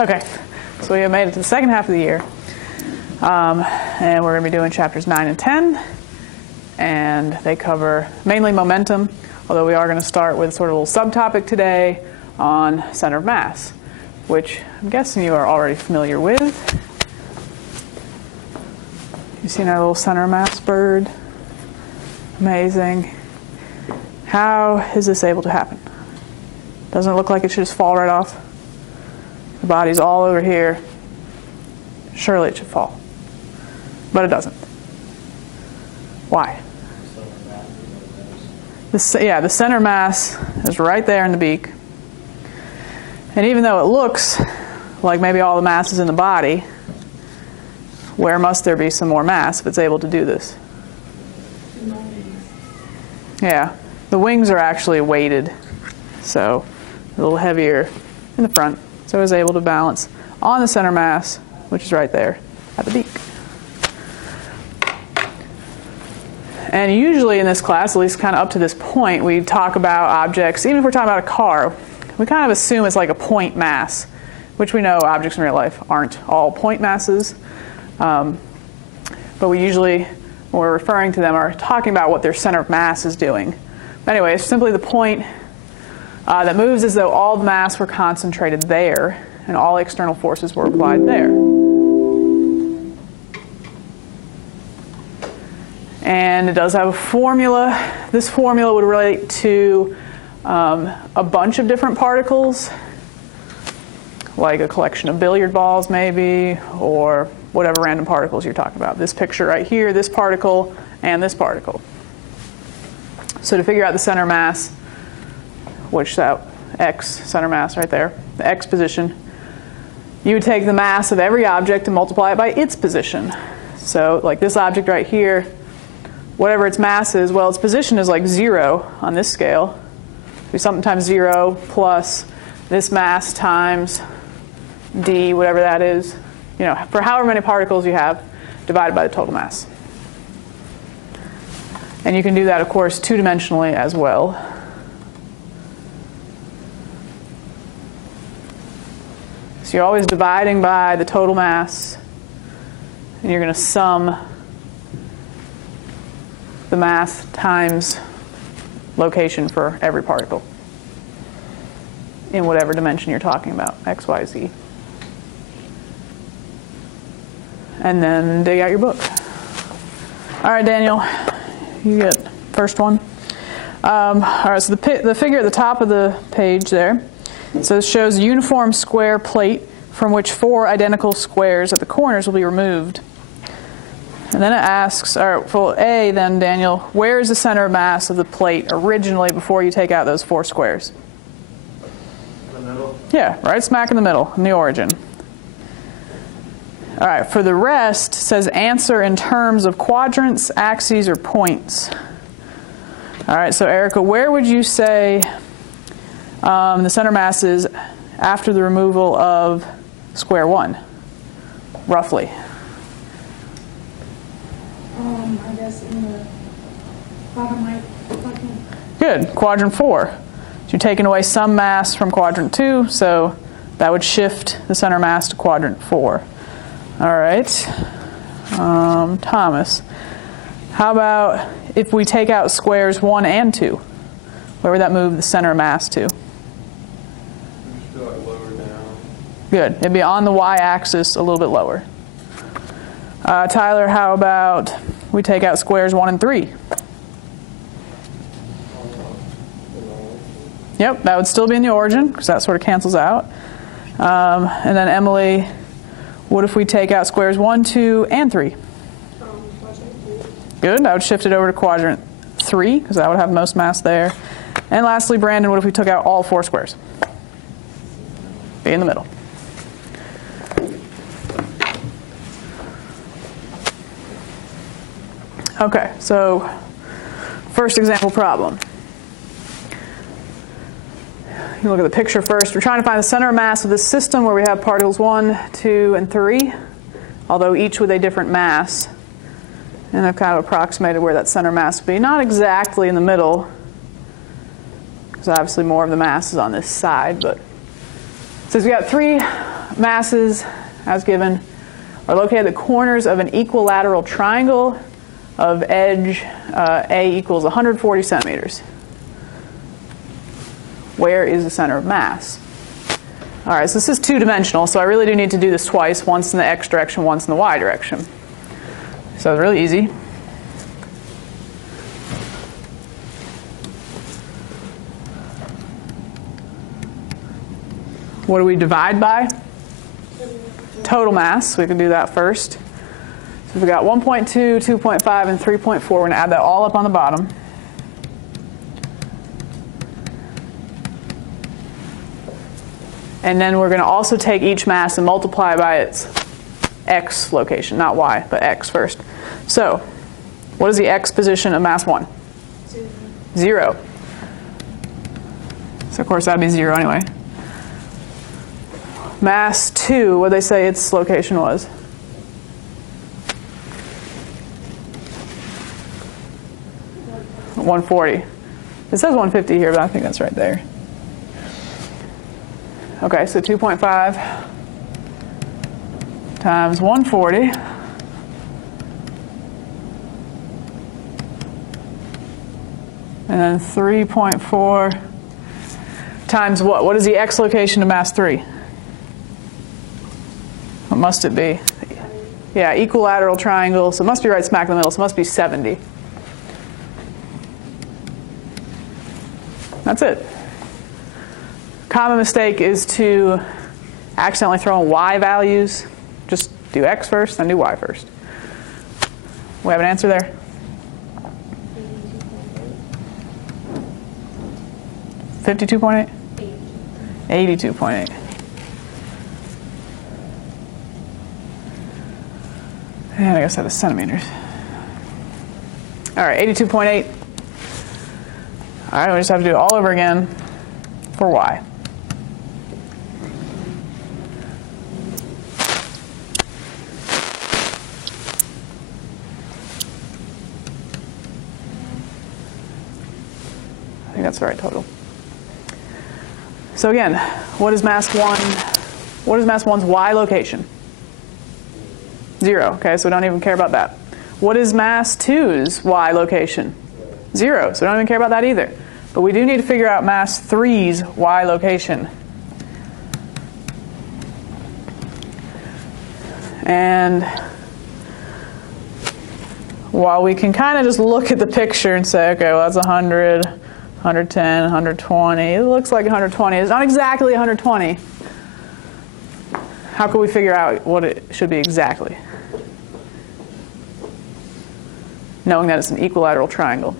Okay, so we have made it to the second half of the year. And we're going to be doing chapters 9 and 10. And they cover mainly momentum, although we are going to start with sort of a little subtopic today on center of mass, which I'm guessing you are already familiar with. You've seen our little center of mass bird? Amazing. How is this able to happen? Doesn't it look like it should just fall right off? The body's all over here. Surely it should fall. But it doesn't. Why? The center mass is right there in the beak. And even though it looks like maybe all the mass is in the body, where must there be some more mass if it's able to do this? Yeah, the wings are actually weighted, so a little heavier in the front, so it's able to balance on the center mass, which is right there at the beak. And usually in this class, at least kind of up to this point, we talk about objects, even if we're talking about a car, we kind of assume it's like a point mass, which we know objects in real life aren't all point masses. But we usually, when we're referring to them, are talking about what their center of mass is doing. But anyway, it's simply the point that moves as though all the mass were concentrated there and all external forces were applied there. And it does have a formula. This formula would relate to a bunch of different particles, like a collection of billiard balls maybe, or whatever random particles you're talking about. This picture right here, this particle, and this particle. So to figure out the center mass, which that x center mass right there, the x position, you would take the mass of every object and multiply it by its position. So like this object right here, whatever its mass is, well, its position is like 0 on this scale. It'd be something times 0 plus this mass times d, whatever that is, you know, for however many particles you have, divided by the total mass. And you can do that, of course, two-dimensionally as well. So you're always dividing by the total mass, and you're going to sum the mass times location for every particle in whatever dimension you're talking about, x, y, z. And then dig out your book. All right, Daniel, you get first one. All right, so the figure at the top of the page there, so it shows a uniform square plate from which 4 identical squares at the corners will be removed. And then it asks, all right, for A then, Daniel, where is the center of mass of the plate originally before you take out those 4 squares? In the middle? Yeah, right smack in the middle, in the origin. All right, for the rest, it says answer in terms of quadrants, axes, or points. All right, so Erica, where would you say the center mass is after the removal of square 1, roughly? I guess in the quadrant. Good, quadrant 4. So you're taking away some mass from quadrant 2, so that would shift the center mass to quadrant 4. All right, Thomas, how about if we take out squares 1 and 2? Where would that move the center mass to? Still like lower down. Good, it'd be on the y-axis a little bit lower. Tyler, how about we take out squares 1 and 3? Yep, that would still be in the origin, because that sort of cancels out. And then Emily, what if we take out squares 1, 2, and 3? Good, I would shift it over to quadrant 3, because that would have most mass there. And lastly, Brandon, what if we took out all 4 squares? Be in the middle. Okay, so first example problem. You look at the picture first. We're trying to find the center of mass of this system where we have particles 1, 2, and 3, although each with a different mass. And I've kind of approximated where that center mass would be. Not exactly in the middle, because obviously more of the mass is on this side, but since we got 3 masses, as given, are located at the corners of an equilateral triangle of edge A equals 140 centimeters. Where is the center of mass? All right, so this is two-dimensional, so I really do need to do this twice, once in the x direction, once in the y direction. So it's really easy. What do we divide by? Total mass. We can do that first. So we've got 1.2, 2.5, and 3.4. We're going to add that all up on the bottom. And then we're going to also take each mass and multiply by its x location, not y, but x first. So what is the x position of mass 1? 0. So of course that would be 0 anyway. Mass 2, what did they say its location was? $140. It says 150 here, but I think that's right there. Okay, so 2.5 times 140 and then 3.4 times what? What is the x location of mass 3? What must it be? Yeah, equilateral triangle, so it must be right smack in the middle, so it must be 70. That's it. Common mistake is to accidentally throw in y values. Just do x first, then do y first. We have an answer there? 52.8? 82.8. And I guess that is centimeters. All right, 82.8. All right, we just have to do it all over again for y. I think that's the right total. So again, what is mass 1? What is mass 1's y location? 0. Okay, so we don't even care about that. What is mass 2's y location? 0. So we don't even care about that either. But we do need to figure out mass 3's y location. And while we can kind of just look at the picture and say, okay, well, that's 100, 110, 120. It looks like 120. It's not exactly 120. How can we figure out what it should be exactly? Knowing that it's an equilateral triangle.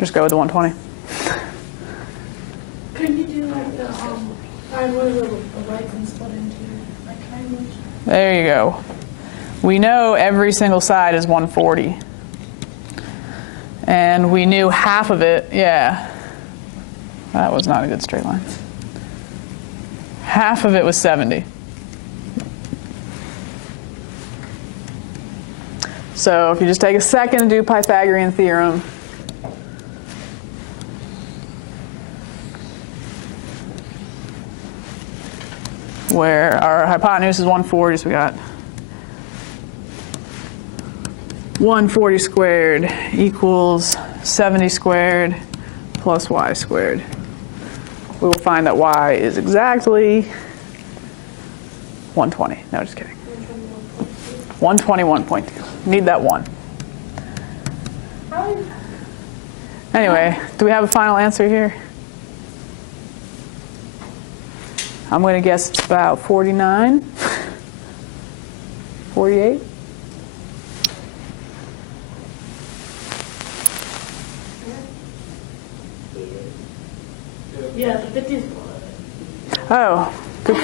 Just go with the 120. Could you do like the find where the right can split into like triangles? There you go. We know every single side is 140. And we knew half of it, yeah. That was not a good straight line. Half of it was 70. So if you just take a second and do Pythagorean theorem, where our hypotenuse is 140, so we got 140 squared equals 70 squared plus y squared. We will find that y is exactly 120. No, just kidding. 121.2. Need that 1. Anyway, do we have a final answer here? I'm going to guess it's about 49, 48. Yeah, the 50's. Oh, good.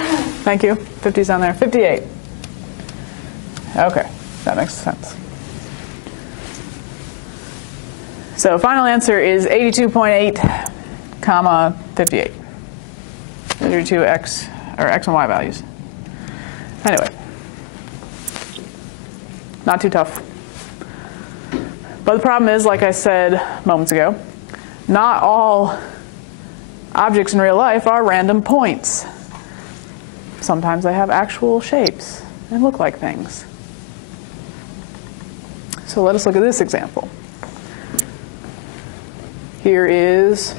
Thank you. 50's on there. 58. Okay, that makes sense. So final answer is 82.8, comma 58. Those are your two x and y values. Anyway, not too tough. But the problem is, like I said moments ago, not all Objects in real life are random points. Sometimes they have actual shapes and look like things. So let us look at this example. Here is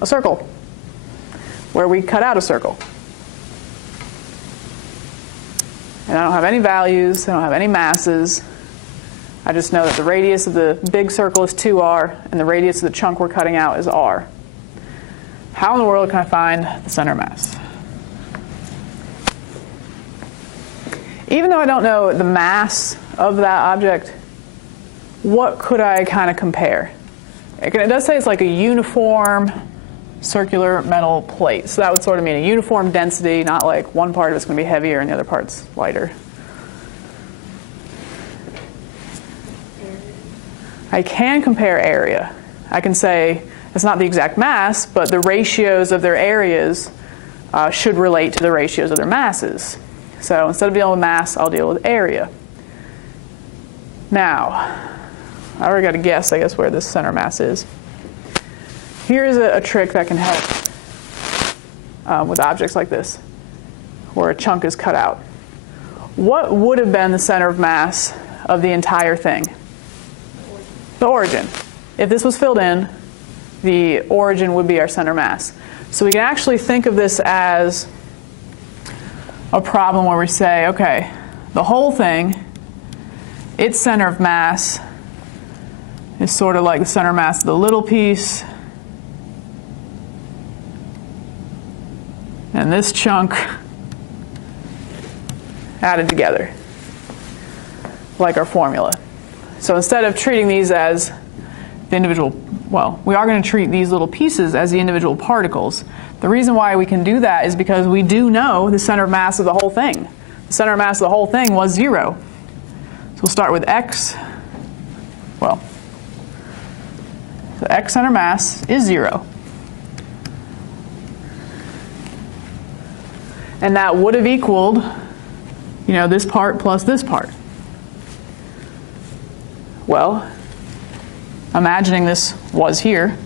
a circle where we cut out a circle. And I don't have any values, I don't have any masses. I just know that the radius of the big circle is 2r and the radius of the chunk we're cutting out is r. How in the world can I find the center mass? Even though I don't know the mass of that object, what could I kind of compare? It does say it's like a uniform circular metal plate. So that would sort of mean a uniform density, not like one part of it's going to be heavier and the other part's lighter. I can compare area. I can say it's not the exact mass, but the ratios of their areas should relate to the ratios of their masses. So instead of dealing with mass, I'll deal with area. Now, I already got to guess, I guess, where this center mass is. Here's a trick that can help with objects like this, where a chunk is cut out. What would have been the center of mass of the entire thing? The origin. If this was filled in, the origin would be our center mass. So we can actually think of this as a problem where we say, okay, the whole thing, its center of mass is sort of like the center mass of the little piece. And this chunk added together, like our formula. So instead of treating these as the individual, well, we are going to treat these little pieces as the individual particles. The reason why we can do that is because we do know the center of mass of the whole thing. The center of mass of the whole thing was 0. So we'll start with x. Well, the x center mass is 0. And that would have equaled, you know, this part plus this part. Well, imagining this was here,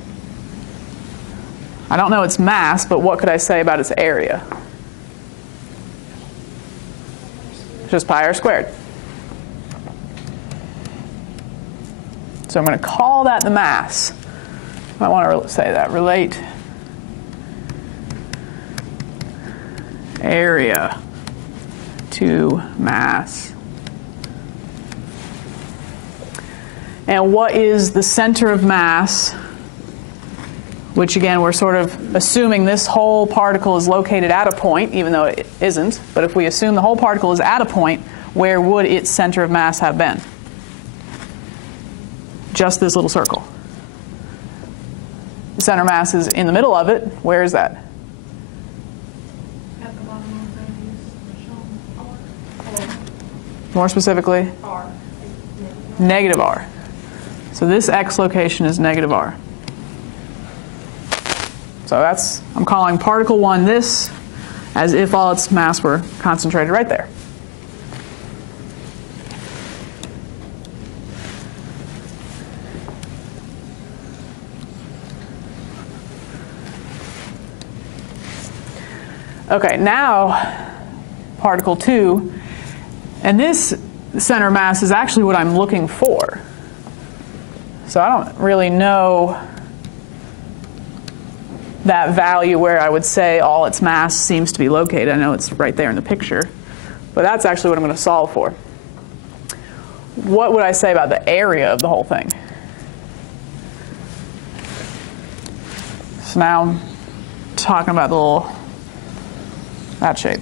I don't know its mass, but what could I say about its area? Just pi r squared. So I'm going to call that the mass. I want to say that. Relate area to mass. And what is the center of mass, which again we're sort of assuming this whole particle is located at a point, even though it isn't. But if we assume the whole particle is at a point, where would its center of mass have been? Just this little circle. The center mass is in the middle of it. Where is that? At the bottom of the shown R. More specifically? R. Negative r. So this x location is negative r. So that's, I'm calling particle 1 this, as if all its mass were concentrated right there. Okay, now particle 2, and this center mass is actually what I'm looking for. So I don't really know that value where I would say all its mass seems to be located. I know it's right there in the picture, but that's actually what I'm going to solve for. What would I say about the area of the whole thing? So now I'm talking about the little, that shape.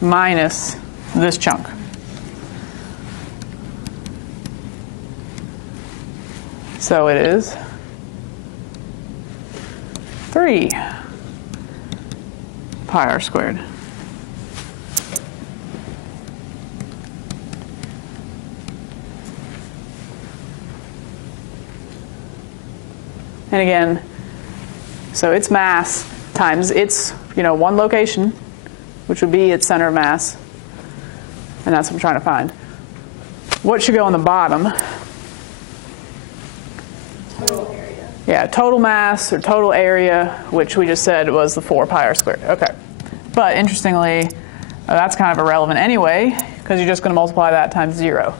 Minus this chunk. So it is 3 pi r squared. And again, so its mass times its, one location, which would be its center of mass. And that's what I'm trying to find. What should go on the bottom? Total area. Yeah, total mass or total area, which we just said was the 4 pi r squared. Okay. But interestingly, that's kind of irrelevant anyway, because you're just going to multiply that times 0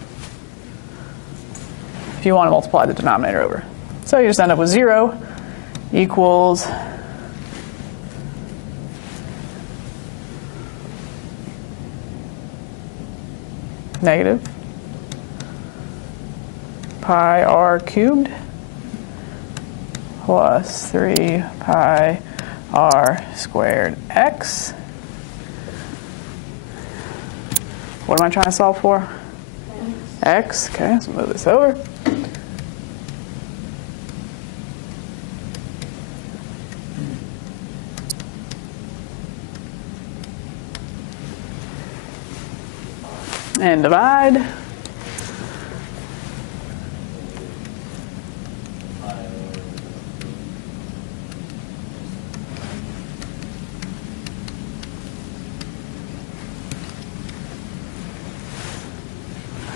if you want to multiply the denominator over. So you just end up with 0 equals negative pi r cubed plus 3 pi r squared x. What am I trying to solve for? X. Okay, let's move this over. And divide.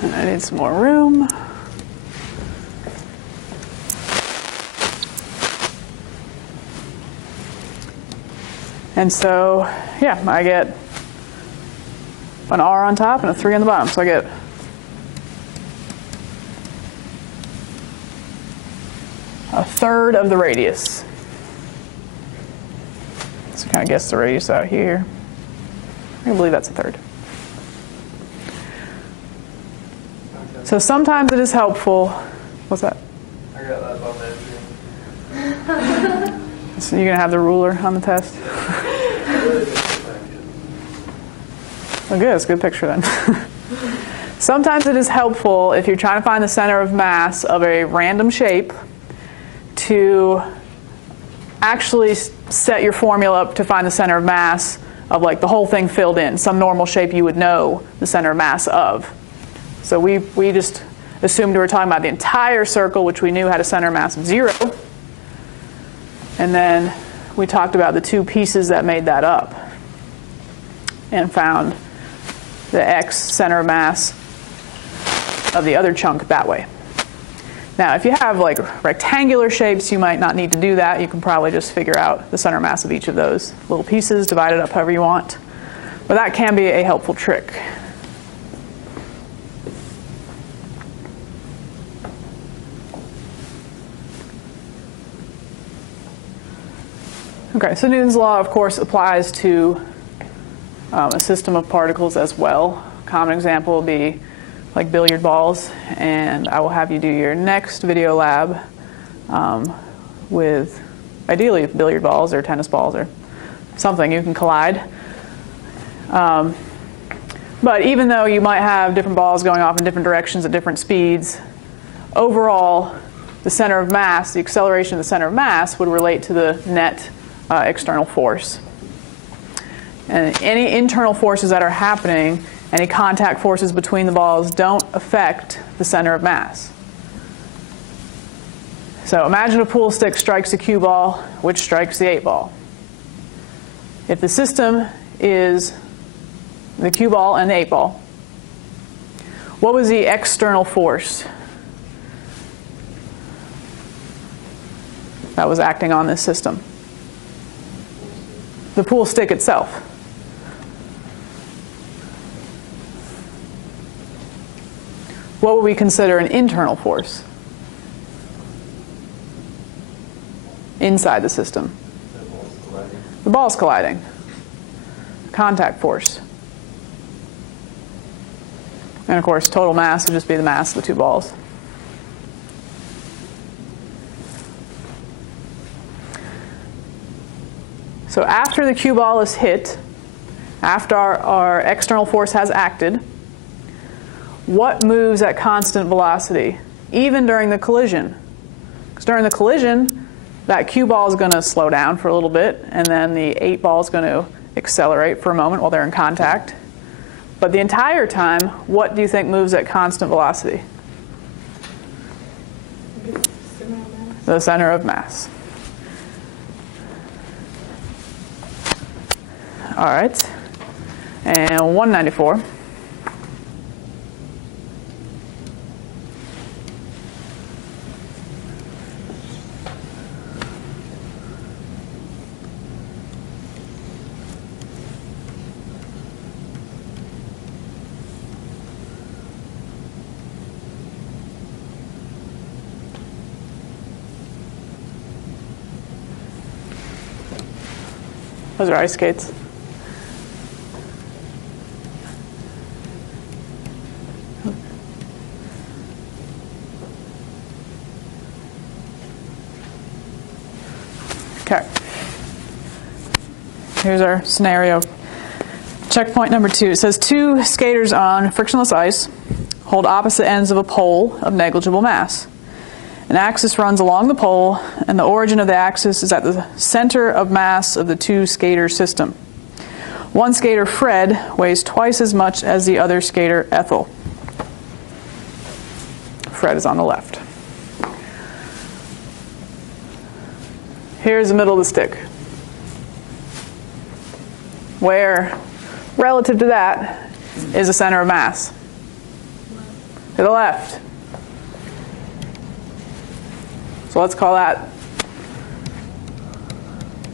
And I need some more room. And so, yeah, I get an R on top and a 3 on the bottom. So I get a third of the radius. So kind of guess the radius out here. I believe that's a third. So sometimes it is helpful. What's that? I got that by measuring. So you're going to have the ruler on the test? Oh, good. It's a good picture then. Sometimes it is helpful if you're trying to find the center of mass of a random shape to actually set your formula up to find the center of mass of like the whole thing filled in, some normal shape you would know the center of mass of. So we just assumed we were talking about the entire circle, which we knew had a center of mass of 0. And then we talked about the 2 pieces that made that up and found the x center of mass of the other chunk that way. Now, if you have like rectangular shapes, you might not need to do that. You can probably just figure out the center mass of each of those little pieces, divide it up however you want. But that can be a helpful trick. Okay, so Newton's law, of course, applies to a system of particles as well. A common example would be like billiard balls, and I will have you do your next video lab with ideally billiard balls or tennis balls or something you can collide. But even though you might have different balls going off in different directions at different speeds, overall the center of mass, the acceleration of the center of mass would relate to the net external force. And any internal forces that are happening, any contact forces between the balls don't affect the center of mass. So imagine a pool stick strikes a cue ball, which strikes the 8 ball. If the system is the cue ball and the 8 ball, what was the external force that was acting on this system? The pool stick itself. What would we consider an internal force inside the system? The ball's colliding. Contact force. And of course, total mass would just be the mass of the 2 balls. So after the cue ball is hit, after our external force has acted, what moves at constant velocity, even during the collision? Because during the collision, that cue ball is going to slow down for a little bit, and then the 8 ball is going to accelerate for a moment while they're in contact. But the entire time, what do you think moves at constant velocity? The center of mass. All right. and 194. Those are ice skates. Okay. Here's our scenario. Checkpoint number 2. It says 2 skaters on frictionless ice hold opposite ends of a pole of negligible mass. An axis runs along the pole, and the origin of the axis is at the center of mass of the 2-skater system. One skater, Fred, weighs twice as much as the other skater, Ethel. Fred is on the left. Here's the middle of the stick, where, relative to that, is the center of mass. To the left. So let's call that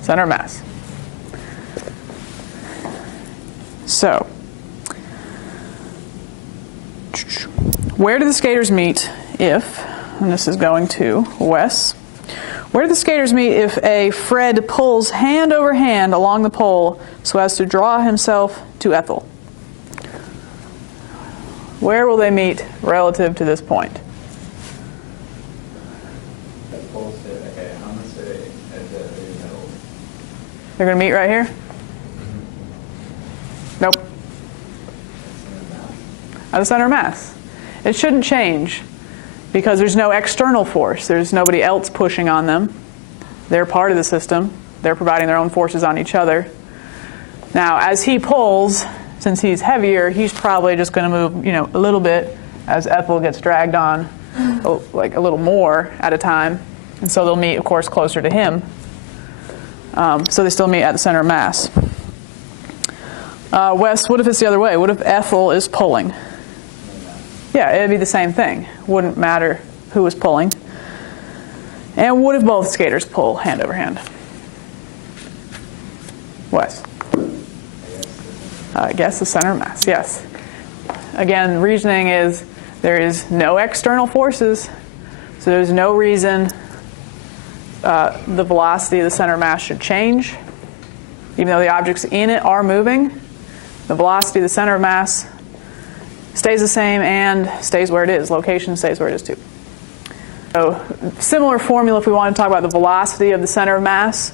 center of mass. So, where do the skaters meet if, and this is going to Wes, where do the skaters meet if a Fred pulls hand over hand along the pole so as to draw himself to Ethel? Where will they meet relative to this point? They're going to meet right here? Nope. At the center of mass. It shouldn't change because there's no external force. There's nobody else pushing on them. They're part of the system. They're providing their own forces on each other. Now, as he pulls, since he's heavier, he's probably just going to move, a little bit as Ethel gets dragged on, like a little more at a time. And so they'll meet, of course, closer to him. So they still meet at the center of mass. Wes, what if it's the other way? What if Ethel is pulling? Yeah, it'd be the same thing. Wouldn't matter who was pulling. And what if both skaters pull hand over hand? Wes? I guess the center of mass, yes. Again, reasoning is there is no external forces, so there's no reason the velocity of the center of mass should change. Even though the objects in it are moving, the velocity of the center of mass stays the same and stays where it is. Location stays where it is too. So similar formula if we want to talk about the velocity of the center of mass.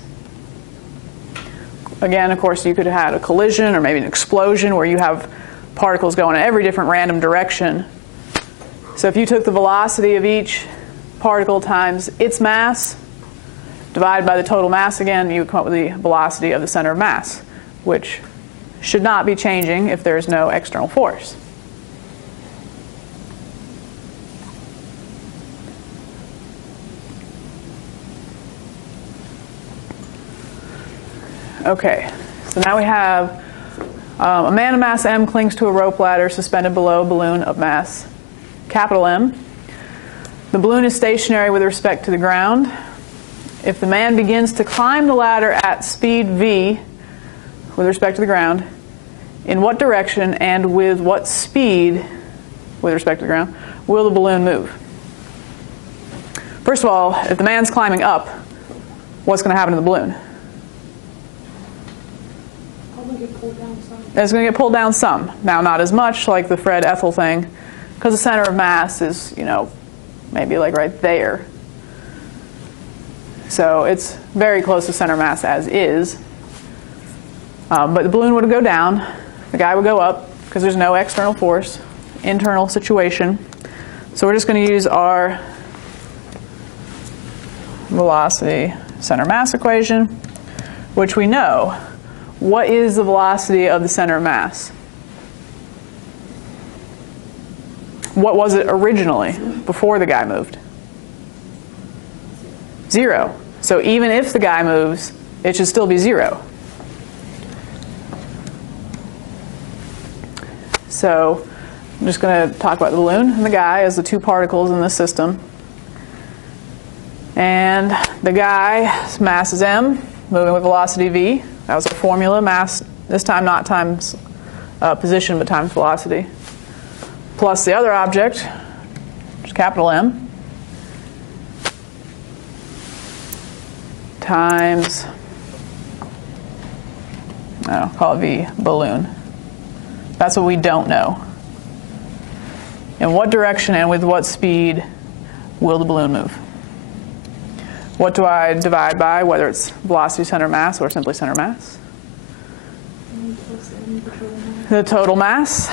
Again, of course, you could have had a collision or maybe an explosion where you have particles going in every different random direction. So if you took the velocity of each particle times its mass, divided by the total mass again, you would come up with the velocity of the center of mass, which should not be changing if there is no external force. Okay, so now we have a man of mass m clings to a rope ladder suspended below a balloon of mass capital M. The balloon is stationary with respect to the ground. If the man begins to climb the ladder at speed v with respect to the ground, in what direction and with what speed with respect to the ground will the balloon move? First of all, if the man's climbing up, what's going to happen to the balloon? It's going to get pulled down some. Now, not as much like the Fred Ethel thing, because the center of mass is, maybe like right there. So it's very close to center mass as is. But the balloon would go down, the guy would go up, because there's no external force, internal situation. So we're just going to use our velocity center mass equation, which we know. What is the velocity of the center of mass? What was it originally, before the guy moved? 0. So even if the guy moves, it should still be 0. So I'm just going to talk about the balloon and the guy as the two particles in this system. And the guy's mass is m, moving with velocity v. That was a formula, mass, this time not times position, but times velocity. Plus the other object, which is capital M, times, I'll call it v, balloon. That's what we don't know. In what direction and with what speed will the balloon move? What do I divide by, whether it's velocity, center mass, or simply center mass? The total mass.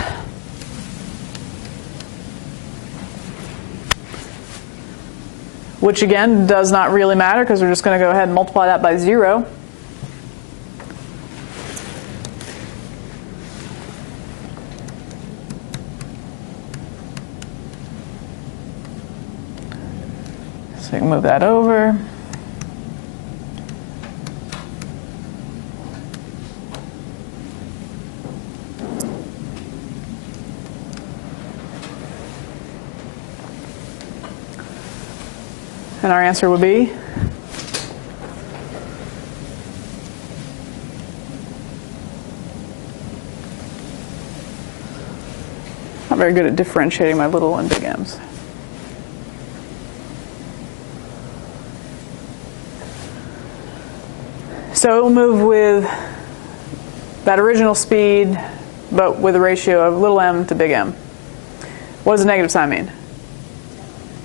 Which again does not really matter because we're just going to go ahead and multiply that by 0. So we can move that over. And our answer would be? Not very good at differentiating my little and big M's. So it will move with that original speed, but with a ratio of little m to big M. What does the negative sign mean?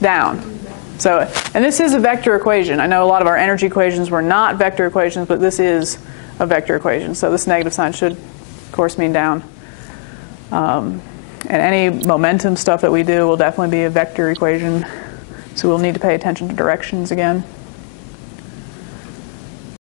Down. So, and this is a vector equation. I know a lot of our energy equations were not vector equations, but this is a vector equation. So this negative sign should, of course, mean down. And any momentum stuff that we do will definitely be a vector equation. So we'll need to pay attention to directions again.